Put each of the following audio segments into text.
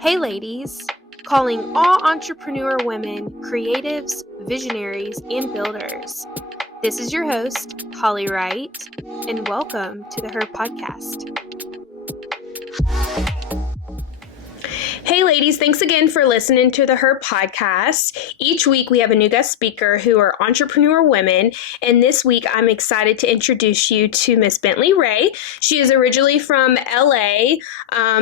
Hey ladies, calling all entrepreneur women, creatives, visionaries, and builders. This is your host, Holly Wright, and welcome to the Her Podcast. Hey ladies, thanks again for listening to the Her Podcast. Each week we have a new guest speaker who are entrepreneur women, and this week I'm excited to introduce you to Miss Bentley Rae. She is originally from LA.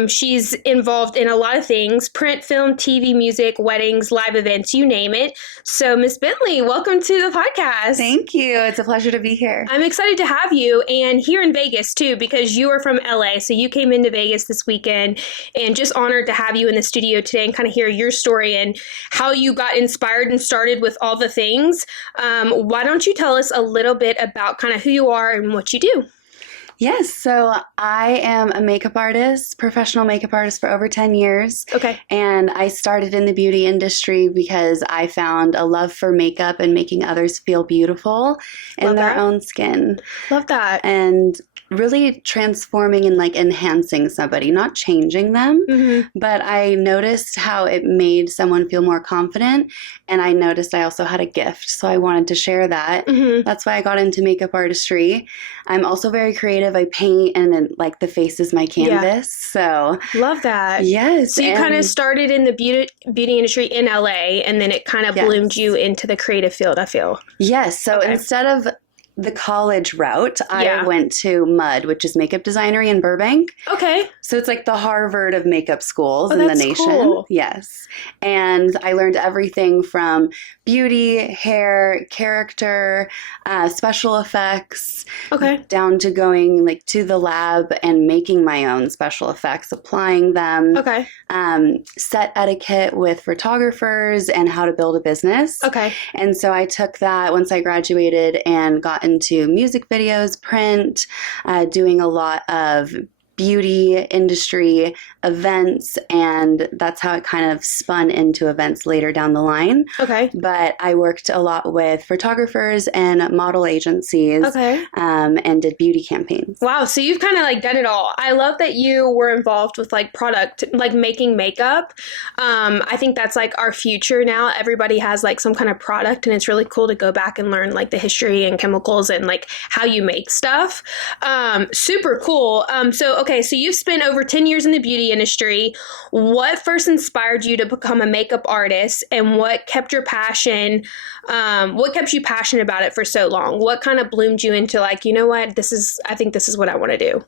She's involved in a lot of things: print, film, TV, music, weddings, live events, you name it. So Miss Bentley, welcome to the podcast. Thank you. It's a pleasure to be here. I'm excited to have you, and here in Vegas too, because you are from LA. So you came into Vegas this weekend, and just honored to have you in the studio today and kind of hear your story and how you got inspired and started with all the things. Why don't you tell us a little bit about kind of who you are and what you do? Yes, so I am a makeup artist, professional makeup artist for over 10 years. Okay. And I started in the beauty industry because I found a love for makeup and making others feel beautiful in their own skin. Love that. And really transforming and like enhancing somebody, not changing them, but I noticed how it made someone feel more confident, and I noticed I also had a gift, so I wanted to share that. That's why I got into makeup artistry. I'm also very creative. I paint, and then like the face is my canvas. So love that. Yes. So you kind of started in the beauty industry in LA, and then it kind of bloomed you into the creative field, I feel. Yes. So instead of the college route, I went to MUD, which is makeup designery in Burbank. Okay. So it's like the Harvard of makeup schools in the nation. Cool. Yes. And I learned everything from beauty, hair, character, special effects, down to going like to the lab and making my own special effects, applying them. Okay. Set etiquette with photographers and how to build a business. Okay. And so I took that once I graduated and got into music videos, print, doing a lot of beauty industry events, and that's how it kind of spun into events later down the line. Okay. But I worked a lot with photographers and model agencies and did beauty campaigns. Wow. So you've kind of like done it all. I love that you were involved with like product, like making makeup. I think that's like our future now. Everybody has like some kind of product, and it's really cool to go back and learn like the history and chemicals and like how you make stuff. Super cool. So you've spent over 10 years in the beauty industry. What first inspired you to become a makeup artist, and what kept your passion? What kept you passionate about it for so long? What kind of bloomed you into like, you know what, I think this is what I want to do?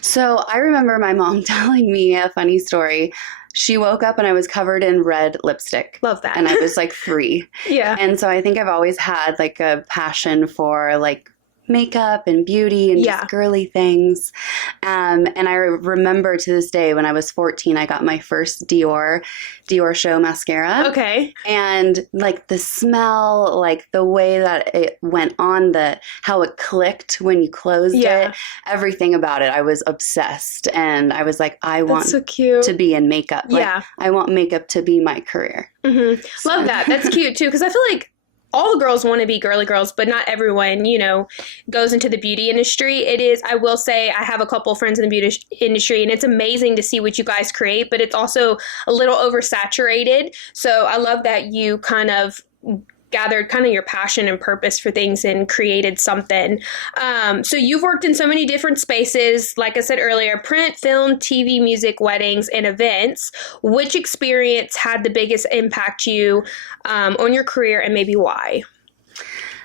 So I remember my mom telling me a funny story. She woke up and I was covered in red lipstick. Love that. And I was like free. Yeah. And so I think I've always had like a passion for like makeup and beauty and just girly things. And I remember to this day when I was 14, I got my first Dior Show mascara. Okay. And like the smell, like the way that it went on, how it clicked when you closed it, everything about it, I was obsessed. And I was like, I want to be in makeup. Like, I want makeup to be my career. So. Love that. That's cute too, because I feel like all the girls want to be girly girls, but not everyone, goes into the beauty industry. It is, I will say, I have a couple friends in the beauty industry, and it's amazing to see what you guys create, but it's also a little oversaturated. So I love that you kind of gathered kind of your passion and purpose for things and created something. So you've worked in so many different spaces, like I said earlier: print, film, TV, music, weddings, and events. Which experience had the biggest impact on your career, and maybe why?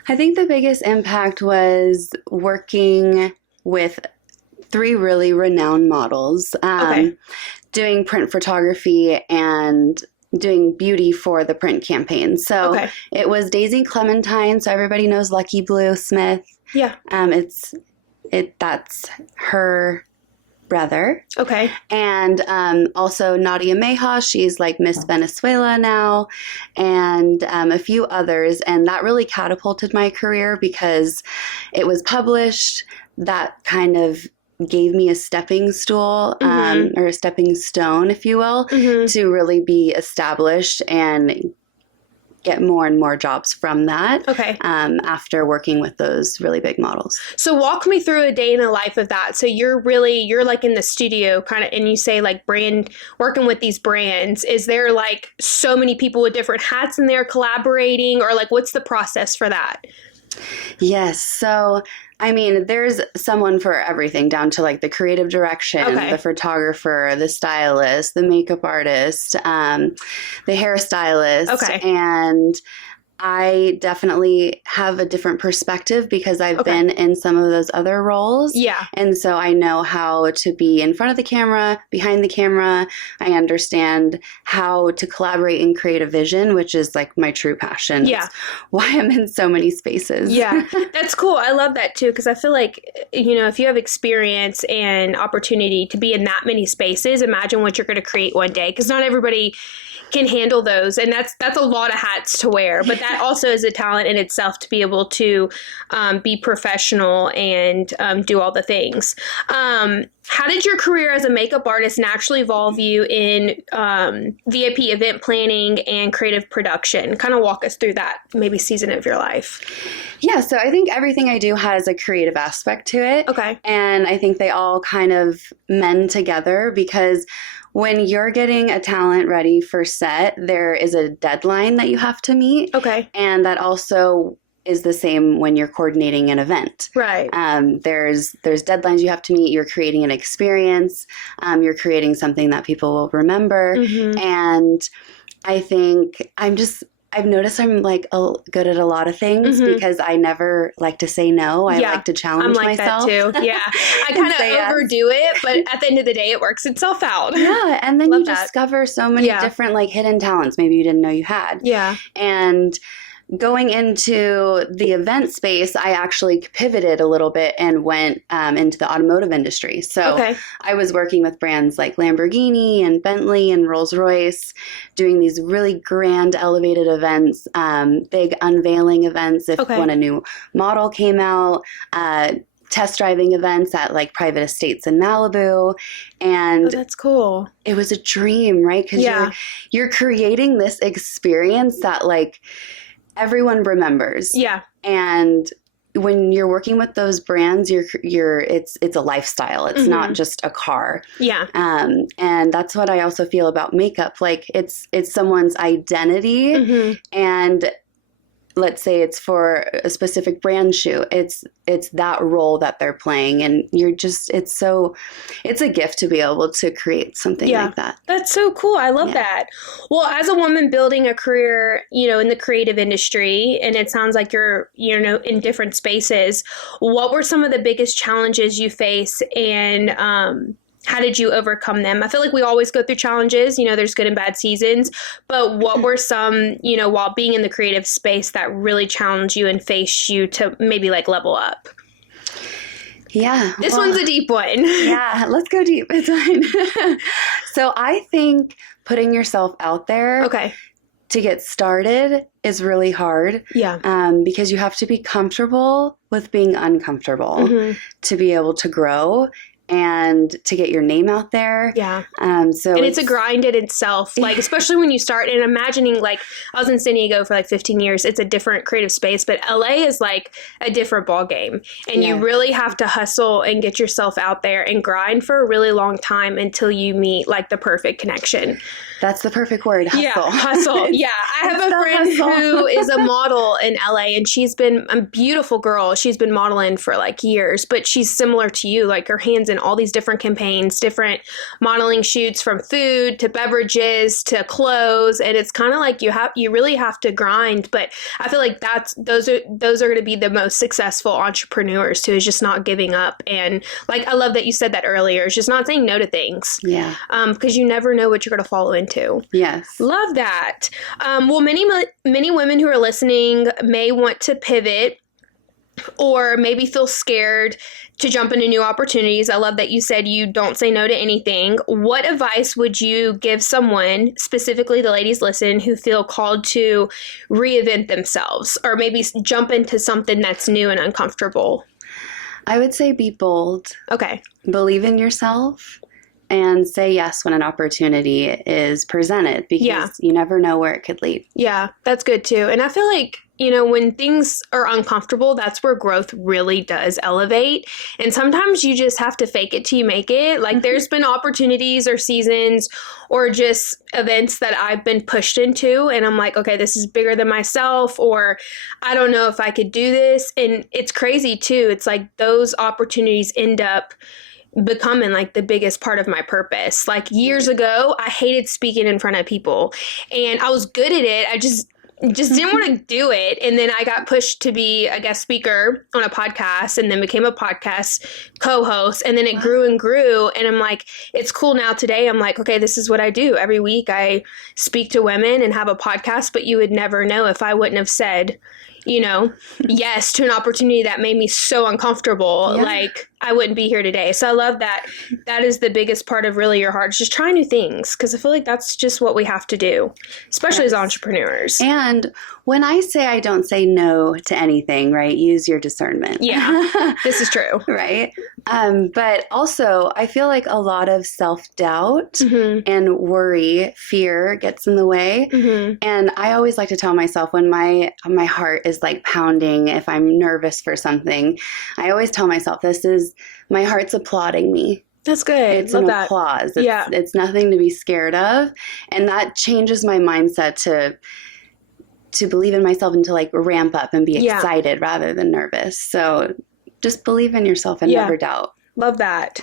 I think the biggest impact was working with 3 really renowned models, doing print photography and doing beauty for the print campaign. So it was Daisy Clementine. So everybody knows Lucky Blue Smith. Yeah. That's her brother. Okay. And also Nadia Meja. She's like Miss Venezuela now, and a few others. And that really catapulted my career because it was published. That kind of gave me a stepping stool, or a stepping stone, if you will, to really be established and get more and more jobs from that. Okay. After working with those really big models. So walk me through a day in the life of that. So you're like in the studio kind of, and you say like working with these brands. Is there like so many people with different hats in there collaborating, or like what's the process for that? Yes. So, I mean, there's someone for everything, down to like the creative direction, the photographer, the stylist, the makeup artist, the hairstylist. And I definitely have a different perspective because I've been in some of those other roles. Yeah. And so I know how to be in front of the camera, behind the camera. I understand how to collaborate and create a vision, which is like my true passion. Yeah. It's why I'm in so many spaces. Yeah. That's cool. I love that too, because I feel like, you know, if you have experience and opportunity to be in that many spaces, imagine what you're going to create one day, because not everybody can handle those, and that's a lot of hats to wear, but that also is a talent in itself to be able to be professional and do all the things. How did your career as a makeup artist naturally evolve you in VIP event planning and creative production? Kind of walk us through that maybe season of your life. Yeah, so I think everything I do has a creative aspect to it. Okay. And I think they all kind of mend together, because when you're getting a talent ready for set, there is a deadline that you have to meet. Okay. And that also is the same when you're coordinating an event. Right. There's deadlines you have to meet. You're creating an experience. You're creating something that people will remember. Mm-hmm. And I think I've noticed I'm like good at a lot of things because I never like to say no. I like to challenge myself. I'm like that too. Yeah. I kind of overdo it, but at the end of the day, it works itself out. Yeah. And then you discover so many different like hidden talents maybe you didn't know you had. Yeah. And going into the event space, I actually pivoted a little bit and went into the automotive industry. So I was working with brands like Lamborghini and Bentley and Rolls-Royce, doing these really grand elevated events, big unveiling events when a new model came out, test driving events at like private estates in Malibu. And that's cool. It was a dream, right? Because you're creating this experience that like everyone remembers. Yeah. And when you're working with those brands, it's a lifestyle. It's not just a car. Yeah. And that's what I also feel about makeup. Like it's someone's identity, and let's say it's for a specific brand shoot. It's that role that they're playing, and it's a gift to be able to create something like that. That's so cool. I love that. Well, as a woman building a career, you know, in the creative industry, and it sounds like you're, you know, in different spaces, what were some of the biggest challenges you face, and how did you overcome them? I feel like we always go through challenges, you know, there's good and bad seasons, but what were some, you know, while being in the creative space that really challenged you and faced you to maybe like level up? Yeah. This one's a deep one. Yeah, let's go deep. It's fine. So I think putting yourself out there to get started is really hard. Yeah. Because you have to be comfortable with being uncomfortable to be able to grow and to get your name out there. Yeah. And it's a grind in itself, like, especially when you start, and imagining, like, I was in San Diego for like 15 years. It's a different creative space, but LA is like a different ball game, and you really have to hustle and get yourself out there and grind for a really long time until you meet like the perfect connection. That's the perfect word. Hustle. Yeah. Hustle. Yeah. I have a friend who is a model in LA, and she's been a beautiful girl. She's been modeling for like years, but she's similar to you, like her hands in all these different campaigns, different modeling shoots, from food to beverages to clothes. And it's kind of like you really have to grind. But I feel like those are going to be the most successful entrepreneurs too, is just not giving up. And like, I love that you said that earlier. It's just not saying no to things. Yeah. Because you never know what you're going to follow into. Yes. Love that. Well, many women who are listening may want to pivot, or maybe feel scared to jump into new opportunities. I love that you said you don't say no to anything. What advice would you give someone, specifically the ladies listen, who feel called to reinvent themselves, or maybe jump into something that's new and uncomfortable? I would say be bold. Okay. Believe in yourself, and say yes when an opportunity is presented, because you never know where it could lead. Yeah, that's good too. And I feel like, when things are uncomfortable, that's where growth really does elevate. And sometimes you just have to fake it till you make it. Like there's been opportunities or seasons or just events that I've been pushed into, and I'm like, okay, this is bigger than myself, or I don't know if I could do this. And it's crazy too. It's like those opportunities end up becoming like the biggest part of my purpose. Like years ago, I hated speaking in front of people, and I was good at it. I just didn't want to do it. And then I got pushed to be a guest speaker on a podcast, and then became a podcast co-host, and then it grew and grew. And I'm like, it's cool now today. I'm like, okay, this is what I do. Every week I speak to women and have a podcast, but you would never know if I wouldn't have said, yes to an opportunity that made me so uncomfortable. Yeah. Like I wouldn't be here today. So I love that. That is the biggest part of really your heart, is just try new things. Because I feel like that's just what we have to do, especially as entrepreneurs. And when I say I don't say no to anything, right? Use your discernment. Yeah, this is true. Right. But also I feel like a lot of self-doubt and worry, fear gets in the way. And I always like to tell myself when my heart is like pounding, if I'm nervous for something, I always tell myself, my heart's applauding me. That's good. It's an applause. It's nothing to be scared of. And that changes my mindset to believe in myself and to like ramp up and be excited rather than nervous. So just believe in yourself and never doubt. Love that.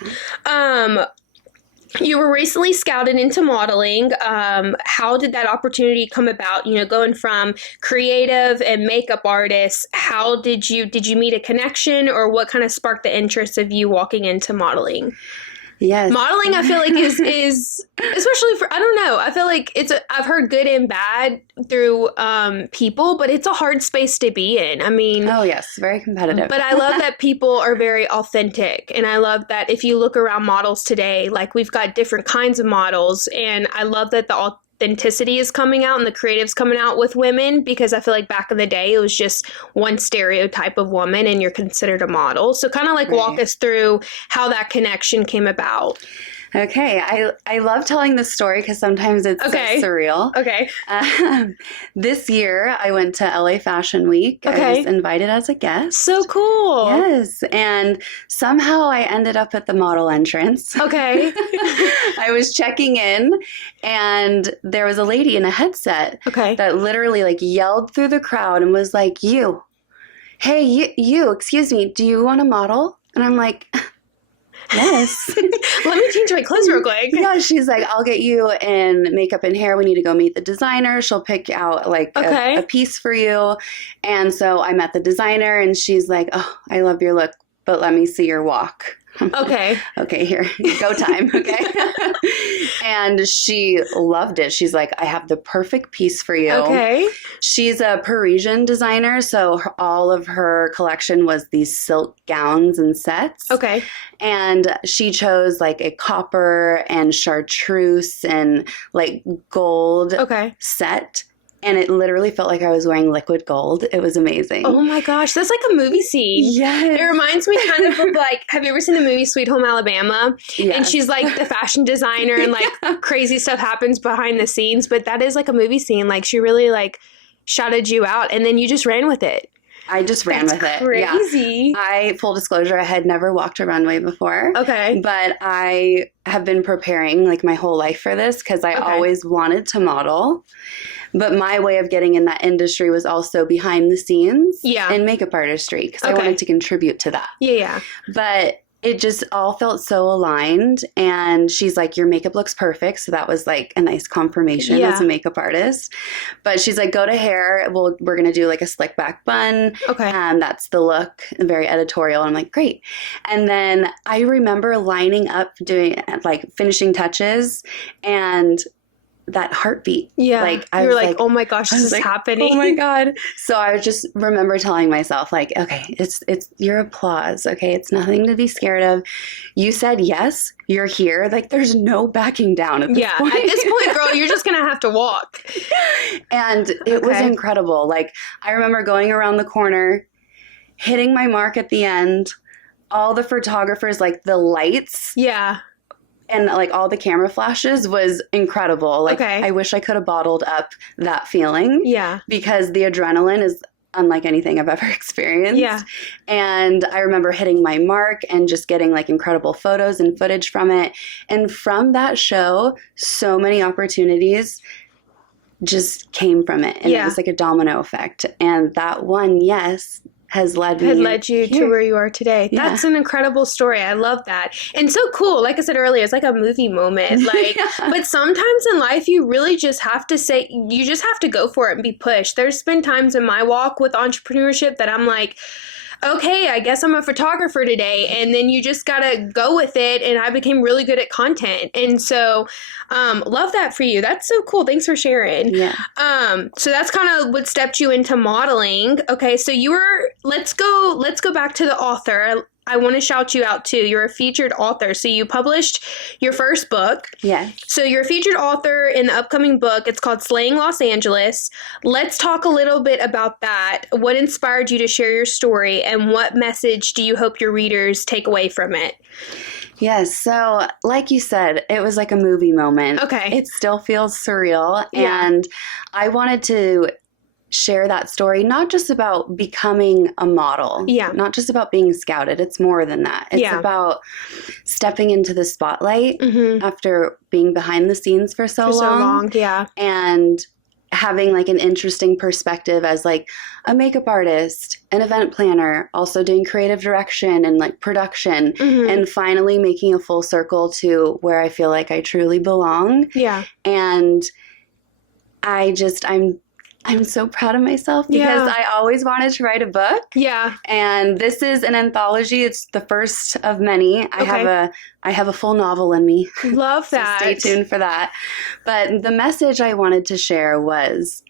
You were recently scouted into modeling. How did that opportunity come about? Going from creative and makeup artist, how did you meet a connection, or what kind of sparked the interest of you walking into modeling? Yes. Modeling, I feel like is especially for, I don't know, I feel like I've heard good and bad through people, but it's a hard space to be in. I mean, oh yes, very competitive. But I love that people are very authentic, and I love that if you look around models today, like we've got different kinds of models, and I love that the authenticity is coming out and the creative's coming out with women, because I feel like back in the day it was just one stereotype of woman and you're considered a model. So kind of like walk us through how that connection came about. Okay. I love telling this story because sometimes it's so surreal. Okay. This year I went to LA Fashion Week. Okay. I was invited as a guest. So cool. Yes. And somehow I ended up at the model entrance. Okay. I was checking in and there was a lady in a headset that literally like yelled through the crowd and was like, hey, you, excuse me, do you want to model? And I'm like, yes. Let me change my clothes real quick. Yeah, she's like, I'll get you in makeup and hair. We need to go meet the designer. She'll pick out like a piece for you. And so I met the designer and she's like, oh, I love your look, but let me see your walk. Okay. Okay, here, go time. Okay. And she loved it. She's like, I have the perfect piece for you. Okay. She's a Parisian designer, so all of her collection was these silk gowns and sets. Okay. And she chose like a copper and chartreuse and like gold set. And it literally felt like I was wearing liquid gold. It was amazing. Oh my gosh, that's like a movie scene. Yes. It reminds me kind of like, have you ever seen the movie Sweet Home Alabama? Yes. And she's like the fashion designer and like crazy stuff happens behind the scenes. But that is like a movie scene. Like she really like shouted you out and then you just ran with it. I just ran with it. Crazy. Yeah. Full disclosure, I had never walked a runway before. Okay. But I have been preparing like my whole life for this because I always wanted to model. But my way of getting in that industry was also behind the scenes in makeup artistry because I wanted to contribute to that. Yeah. But it just all felt so aligned. And she's like, your makeup looks perfect. So that was like a nice confirmation as a makeup artist. But she's like, go to hair. We're going to do like a slick back bun. Okay. That's the look, very editorial. And I'm like, great. And then I remember lining up, doing like finishing touches and that heartbeat. Yeah. Like you were like, oh my gosh, this is like, happening. Oh my God. So I just remember telling myself like, okay, it's your applause. Okay. It's nothing to be scared of. You said yes, you're here. Like there's no backing down at this point. At this point, girl, you're just going to have to walk. And it was incredible. Like I remember going around the corner, hitting my mark at the end, all the photographers, like the lights. Yeah. and like all the camera flashes was incredible. Like, Okay. I wish I could have bottled up that feeling. Yeah. Because the adrenaline is unlike anything I've ever experienced. Yeah. And I remember hitting my mark and just getting like incredible photos and footage from it. And from that show, so many opportunities just came from it. And it was like a domino effect. And that one yes has led you to where you are today. Yeah. That's an incredible story. I love that. And so cool. Like I said earlier, it's like a movie moment. Like, but sometimes in life, you really just have to you just have to go for it and be pushed. There's been times in my walk with entrepreneurship that I'm like, okay, I guess I'm a photographer today. And then you just got to go with it. And I became really good at content. And so, love that for you. That's so cool. Thanks for sharing. Yeah. So that's kind of what stepped you into modeling. Okay. So let's go back to the author. I want to shout you out too. You're a featured author. So you published your first book. Yes. So you're a featured author in the upcoming book. It's called Slaying Los Angeles. Let's talk a little bit about that. What inspired you to share your story, and what message do you hope your readers take away from it? Yes. So like you said, it was like a movie moment. Okay. It still feels surreal. Yeah. And I wanted to share that story, not just about becoming a model. Yeah. Not just about being scouted. It's more than that. It's about stepping into the spotlight after being behind the scenes for so long. Yeah. And having like an interesting perspective as like a makeup artist, an event planner, also doing creative direction and like production, and finally making a full circle to where I feel like I truly belong. Yeah. And I'm so proud of myself because I always wanted to write a book. Yeah. And this is an anthology. It's the first of many. I have a full novel in me. Love that. So stay tuned for that. But the message I wanted to share was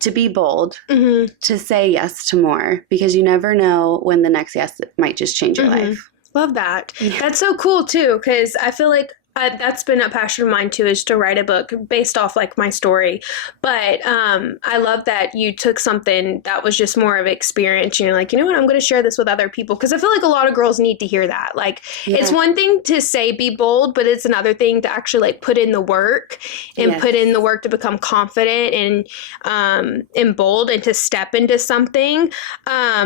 to be bold, to say yes to more, because you never know when the next yes might just change your life. Love that. Yeah. That's so cool too, because I feel like that's been a passion of mine too, is to write a book based off like my story. But I love that you took something that was just more of experience. You're like, you know what, I'm going to share this with other people, because I feel like a lot of girls need to hear that. Like, it's one thing to say be bold, but it's another thing to actually like put in the work and put in the work to become confident and bold and to step into something.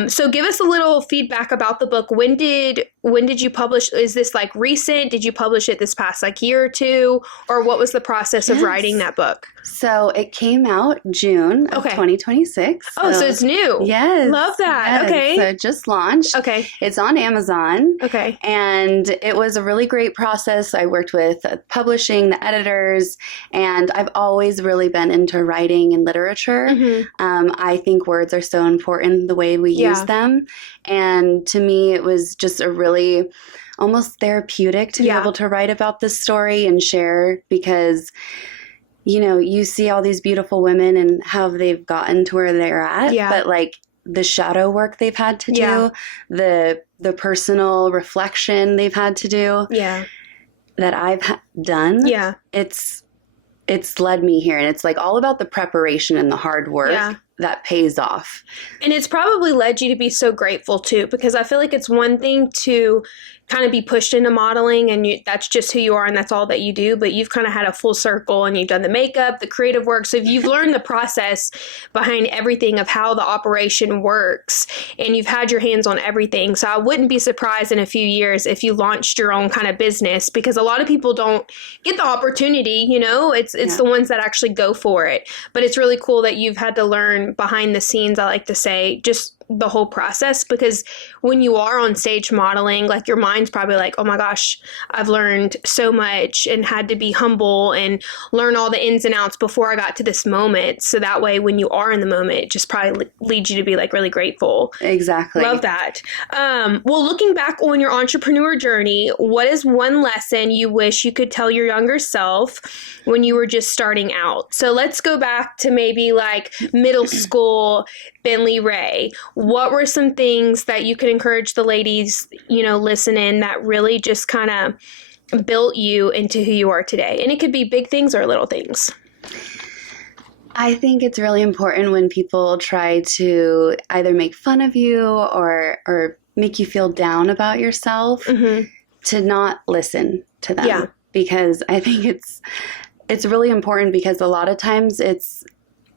So give us a little feedback about the book. When did you publish? Is this like recent? Did you publish it this past like year or two, or what was the process of writing that book? So it came out June of 2026. Oh, so it's new. Yes. Love that. Yes. Okay. So it just launched. Okay. It's on Amazon. Okay. And it was a really great process. I worked with publishing, the editors, and I've always really been into writing and literature. I think words are so important, the way we use them. And to me, it was just a really almost therapeutic to be able to write about this story and share, because you know, you see all these beautiful women and how they've gotten to where they're at, but like the shadow work they've had to do, the personal reflection they've had to do, that I've done, it's led me here. And it's like all about the preparation and the hard work that pays off. And it's probably led you to be so grateful too, because I feel like it's one thing to kind of be pushed into modeling and that's just who you are and that's all that you do, but you've kind of had a full circle and you've done the makeup, the creative work. So you've learned the process behind everything of how the operation works, and you've had your hands on everything. So I wouldn't be surprised in a few years if you launched your own kind of business, because a lot of people don't get the opportunity, you know, it's the ones that actually go for it. But it's really cool that you've had to learn behind the scenes, I like to say, just the whole process, because when you are on stage modeling, like your mind's probably like, oh my gosh, I've learned so much and had to be humble and learn all the ins and outs before I got to this moment. So that way, when you are in the moment, it just probably leads you to be like really grateful. Exactly. Love that. Well, looking back on your entrepreneur journey, what is one lesson you wish you could tell your younger self when you were just starting out? So let's go back to maybe like middle school, Bentley Rae. What were some things that you could encourage the ladies, you know, listening, that really just kind of built you into who you are today? And it could be big things or little things. I think it's really important when people try to either make fun of you or make you feel down about yourself, to not listen to them. because I think it's really important, because a lot of times it's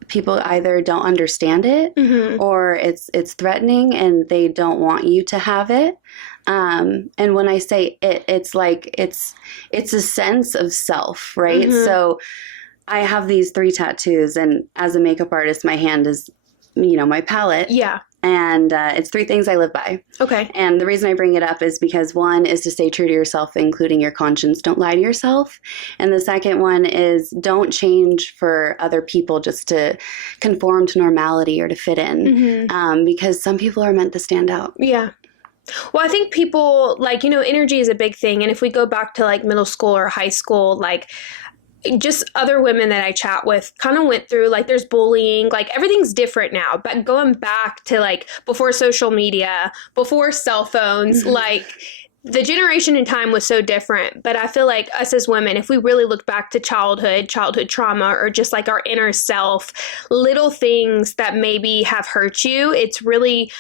people either don't understand it, or it's threatening and they don't want you to have it. And when I say it's like it's a sense of self, right? So I have these 3 tattoos, and as a makeup artist, my hand is, my palette. Yeah. And it's 3 things I live by. Okay. And the reason I bring it up is because one is to stay true to yourself, including your conscience. Don't lie to yourself. And the second one is don't change for other people just to conform to normality or to fit in. Because some people are meant to stand out. Yeah. Well, I think people, like, energy is a big thing. And if we go back to like middle school or high school, like, just other women that I chat with kind of went through, like, there's bullying, like, everything's different now. But going back to like before social media, before cell phones, like, the generation in time was so different. But I feel like us as women, if we really look back to childhood trauma, or just like our inner self, little things that maybe have hurt you, it's really,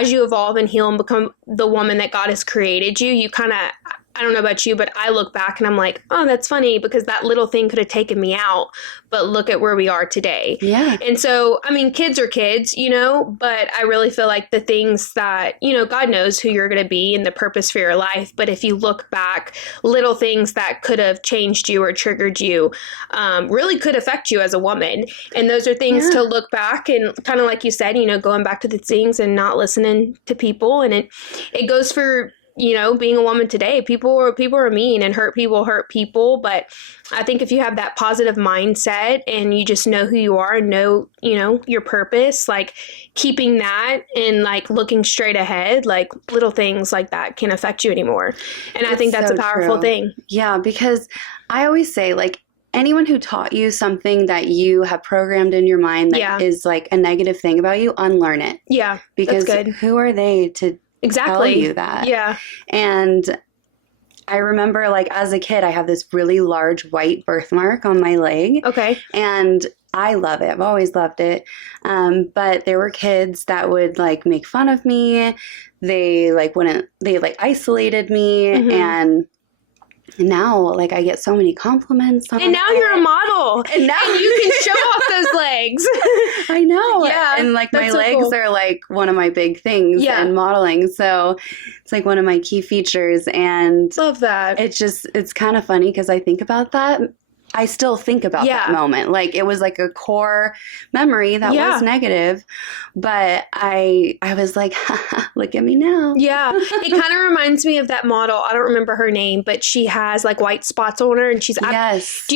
as you evolve and heal and become the woman that God has created you, you kind of, I don't know about you, but I look back and I'm like, oh, that's funny, because that little thing could have taken me out, but look at where we are today. Yeah. And so, I mean, kids are kids, but I really feel like the things that, God knows who you're going to be and the purpose for your life. But if you look back, little things that could have changed you or triggered you really could affect you as a woman. And those are things to look back and kind of like you said, going back to the things and not listening to people. And it goes for, being a woman today. People are mean, and hurt people. But I think if you have that positive mindset and you just know who you are and know, your purpose, like keeping that and like looking straight ahead, like little things like that can't affect you anymore. And I think that's so a powerful thing. Yeah, because I always say, like, anyone who taught you something that you have programmed in your mind that is like a negative thing about you, unlearn it. Yeah, because that's good. Who are they to tell you that? Yeah. And I remember, like, as a kid, I have this really large white birthmark on my leg. Okay. And I love it. I've always loved it. But there were kids that would, like, make fun of me. They isolated me. And now, like, I get so many compliments on and now you're a model. And now you can show off those legs. I know. Yeah. And like my so legs cool. are like one of my big things in modeling. So it's like one of my key features. And love that. It's kind of funny because I think about that. I still think about that moment. Like, it was like a core memory that was negative, but I was like, look at me now. Yeah. It kind of reminds me of that model. I don't remember her name, but she has like white spots on her, and she's do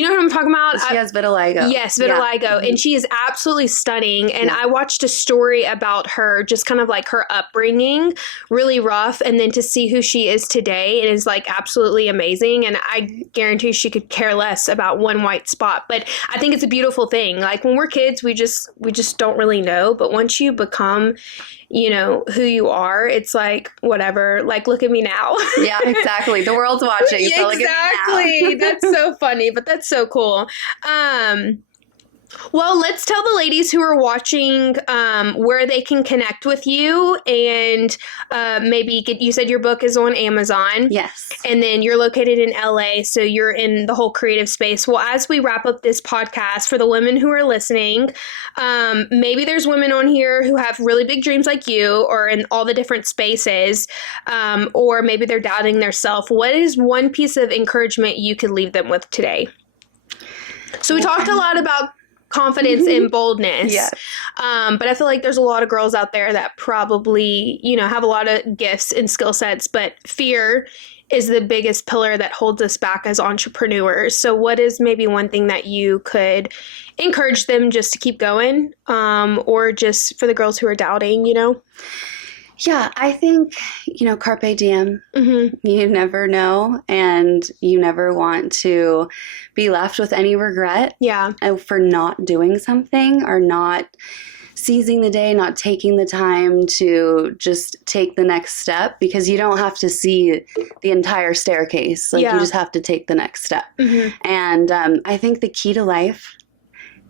you know what I'm talking about? She has vitiligo. Yes, vitiligo. Yeah. And she is absolutely stunning. And I watched a story about her, just kind of like her upbringing, really rough, and then to see who she is today, it is like absolutely amazing. And I guarantee she could care less about one white spot. But I think it's a beautiful thing. Like, when we're kids, we just don't really know. But once you become, who you are, it's like, whatever, like, look at me now. Yeah, exactly. The world's watching. So exactly. That's so funny, but that's so cool. Well, let's tell the ladies who are watching where they can connect with you, and maybe you said your book is on Amazon. Yes. And then you're located in LA, so you're in the whole creative space. Well, as we wrap up this podcast, for the women who are listening, maybe there's women on here who have really big dreams like you, or in all the different spaces, or maybe they're doubting their self. What is one piece of encouragement you could leave them with today? So we talked a lot about confidence and boldness. Yes. But I feel like there's a lot of girls out there that probably, have a lot of gifts and skill sets, but fear is the biggest pillar that holds us back as entrepreneurs. So what is maybe one thing that you could encourage them just to keep going, or just for the girls who are doubting, Yeah, I think, carpe diem. You never know, and you never want to be left with any regret for not doing something, or not seizing the day, not taking the time to just take the next step, because you don't have to see the entire staircase. Like, you just have to take the next step. And I think the key to life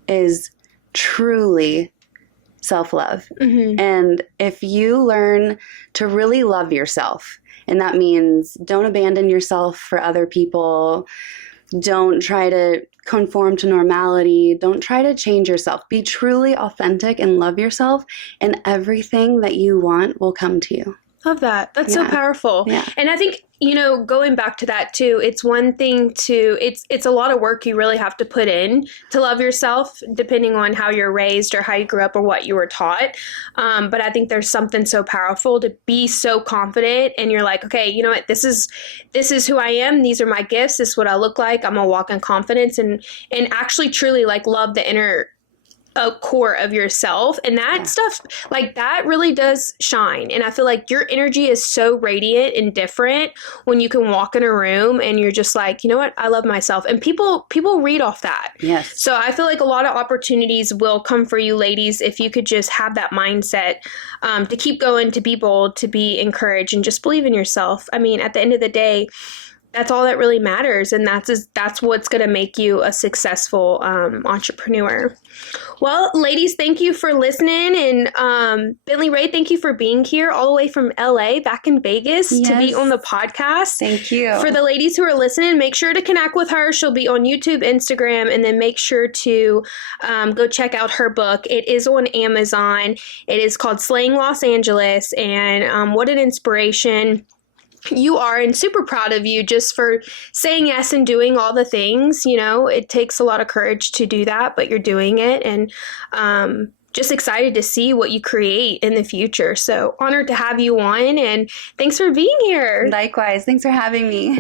is truly self-love. And if you learn to really love yourself And that means don't abandon yourself for other people. Don't try to conform to normality. Don't try to change yourself. Be truly authentic and love yourself, and everything that you want will come to you. Love that. That's so powerful. Yeah. And I think, going back to that too, it's one thing it's a lot of work you really have to put in to love yourself, depending on how you're raised or how you grew up or what you were taught. But I think there's something so powerful to be so confident, and you're like, okay, you know what, this is who I am. These are my gifts. This is what I look like. I'm gonna walk in confidence and actually truly like love the inner core of yourself, and that stuff, like, that really does shine. And I feel like your energy is so radiant and different when you can walk in a room and you're just like, you know what, I love myself, and people read off that. Yes. So I feel like a lot of opportunities will come for you ladies if you could just have that mindset, to keep going, to be bold, to be encouraged, and just believe in yourself. I mean, at the end of the day, that's all that really matters, and that's what's going to make you a successful entrepreneur. Well, ladies, thank you for listening, and Bentley Rae, thank you for being here all the way from LA, back in Vegas, to be on the podcast. Thank you. For the ladies who are listening, make sure to connect with her. She'll be on YouTube, Instagram, and then make sure to go check out her book. It is on Amazon. It is called Slaying Los Angeles, and what an inspiration you are, and super proud of you just for saying yes and doing all the things. It takes a lot of courage to do that, but you're doing it, and just excited to see what you create in the future. So honored to have you on, and thanks for being here. Likewise. Thanks for having me.